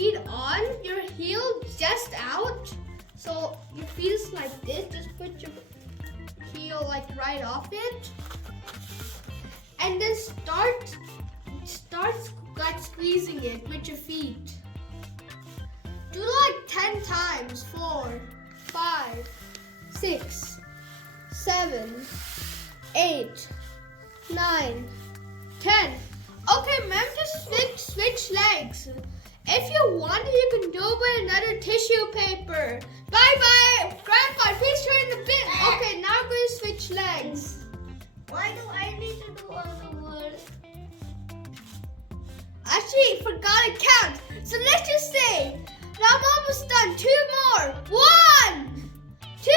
feet on, your heel just out. So your feet is like this. Just put your heel like right off it. And then start like squeezing it with your feet. Do like 10 times. 4, 5, 6, 7, 8, 9, 10. Okay, remember to switch legs. If you want it, you can do it with another tissue paper. Bye-bye. Grandpa, please turn the bin. Okay, now we're going to switch legs. Why do I need to do all the work? Actually, forgot to count. So let's just say, I'm almost done. 2 more. 1, 2,